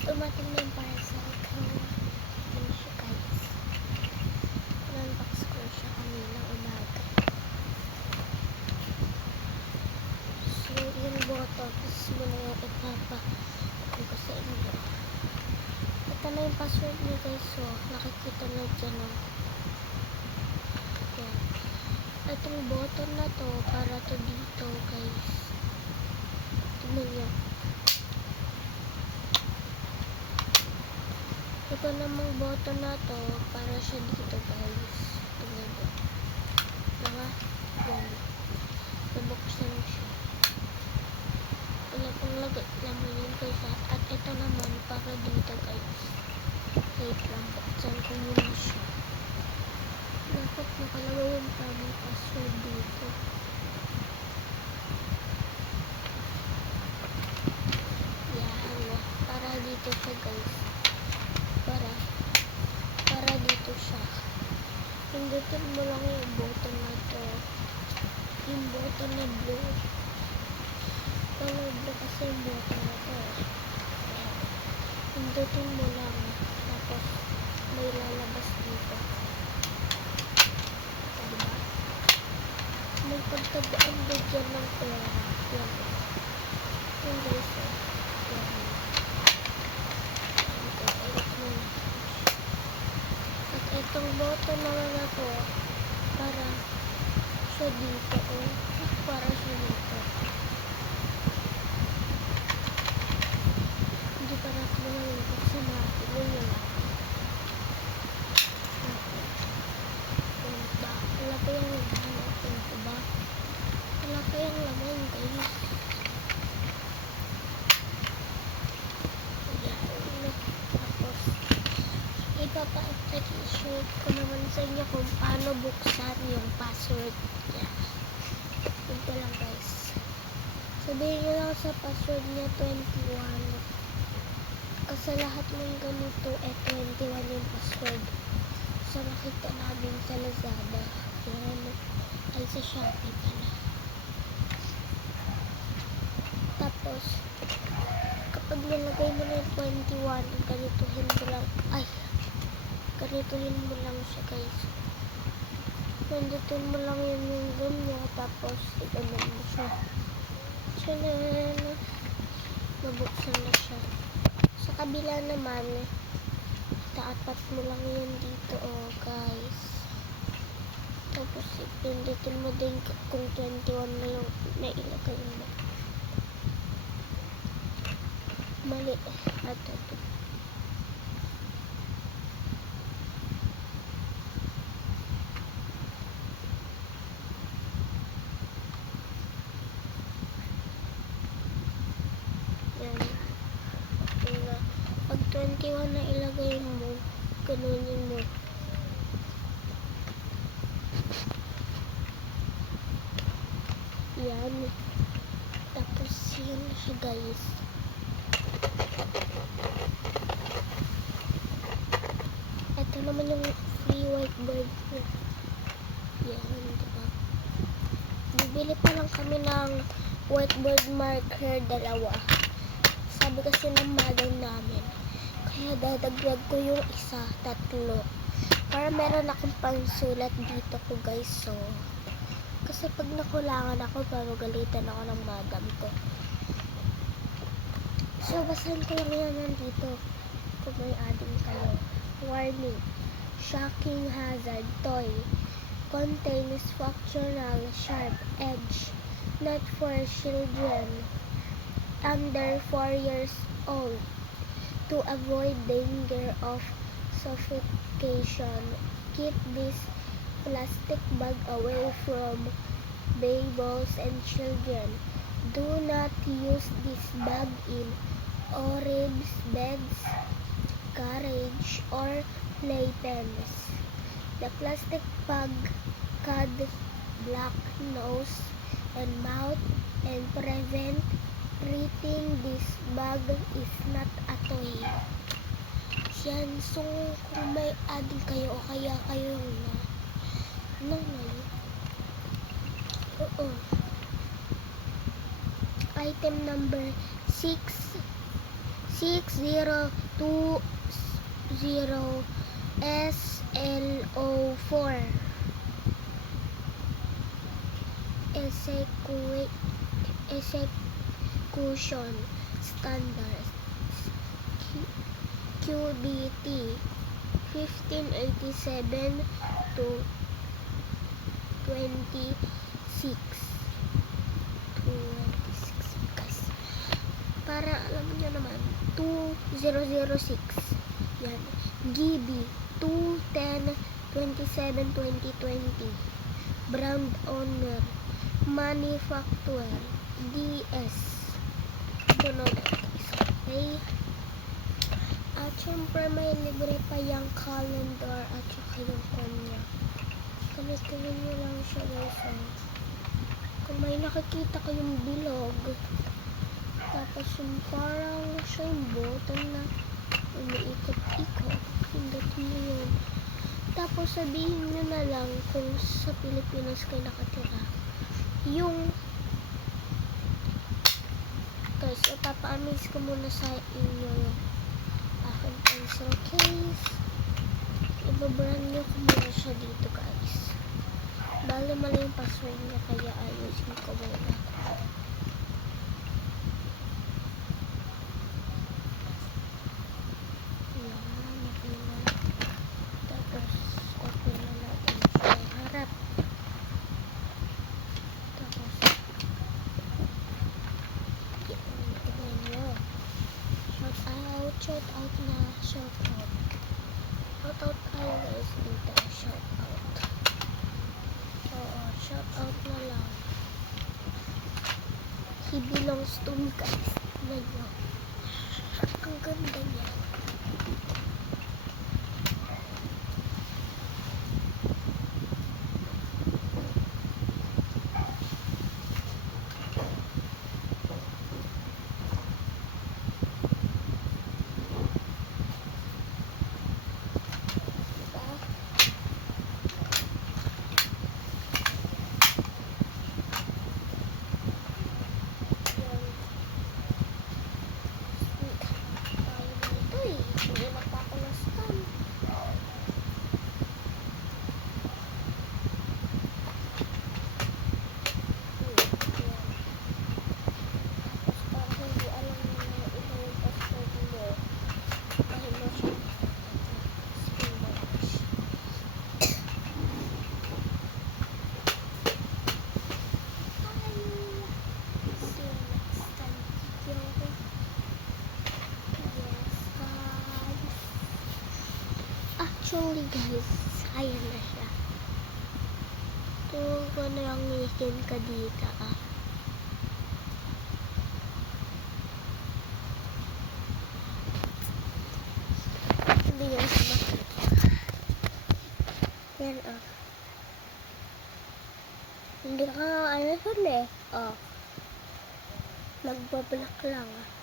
Dumating na yung parcel ko. Ano siya guys? Unbox ko siya kaninang umaga. So, yung botox mo na yung ipapakita ko sa inyo. Ito na yung password niya guys. So, nakikita na dyan. Yan. Itong button na to, para to dito guys. Tignan nyo. Ito namang button na to, para siya dito guys. Tignan nyo. Diba? Yan. Nabuksan siya. Wala pang lagay naman yun guys. At ito naman, para dito guys. Wait lang, buksan ko muna siya. Dapat nakalagay yung tamang password dito. Yan. Para dito siya guys. Para dito siya. Pindutin mo lang yung button na to. Yung button na blue. Color blue kasi yung button na to. Pindutin mo lang. Tapos may lalabas dito. Diba? May pagkadaan bigyan ng pera. Yan. Yan guys. Yan. At itong button naman na to, para siya dito. Para siya dito. Hindi pa natin naman buksan natin. Yun lang. Wala pa yung laman natin, diba? Wala pa yung laman, guys. Ayan. Tapos, ipapa-share ko naman sa inyo kung paano buksan yung password niya. Ito lang, guys. Sabihin nyo lang sa password niya 21. Kasi lahat ng ganito, 21 yung password. So, nakita namin sa Lazada. Yan. Ay, sa Shopee pala. Tapos, kapag nilagay mo na yung 21, ganituhin mo lang. Ay! Ganituhin mo lang siya, guys. Ganituhin mo lang yung gum niya. Tapos, iganon mo siya. Tchanan! Mabuksan na siya. Sa kabila naman, taapat mo lang yun dito, guys. Tapos, pindutin mo din kung 21 na yung nailagay mo. Mali. Ito. Yan. Pag 21 na ilagay mo, ganunin mo. Yan. Tapos, yun siya, guys. Ito naman yung free whiteboard ko. Yan, diba? Bibili pa lang kami ng whiteboard marker, 2. Sabi kasi ng mother namin. Kaya dadagdag ko yung isa, 3. Para meron akong pangsulat dito ko, guys. So, kasi pag nakulangan ako, pero galitan ako ng madam ko. So, basahin ko lang yan dito. Kung may adding kayo. Warning. Shocking hazard. Toy. Contains functional sharp edge. Not for children under 4 years old. To avoid danger of suffocation, keep this plastic bag away from babies and children. Do not use this bag in orbs, beds, carriage, or playpens. The plastic bag could block nose and mouth and prevent breathing. This bag is not a toy. Yan. So, kung may adding kayo o kaya kayo na Item number 6 6020 SLO4 execution standards QBT 1587 to 26 guys. Para alam nyo naman, 2006 yan. GB 210 27 2020 brand owner manufacturer DS. Ito na guys. Okay. At syempre may libre pa yung calendar at saka yung kanya. Kami nyo lang siya guys. Kung may nakikita kayong bilog, tapos yung parang siya yung button na umiikot-ikot, pindutin nyo yun. Tapos sabihin nyo na lang kung sa Pilipinas kayo nakatira. Yung guys, ipapa-amaze ko muna sa inyo yung aking pencil case. Ibabrand nyo ko muna siya dito guys. Bale mali yung password niya kaya ayusin ko muna. Yan, okay na. Tapos open na natin siya yung harap. Tapos tignan nyo. Shout out na shout out. Shout out tayo guys dito. Shout out. Oo, shout out na lang. He belongs to me guys. Tignan nyo. Ang ganda niya. Actually guys, ayan na siya. Ito ko na lang ngitin ka dito ah. Hindi yan sa yan ah. Hindi ka ano sun eh. Oh. Nagbablock lang ah.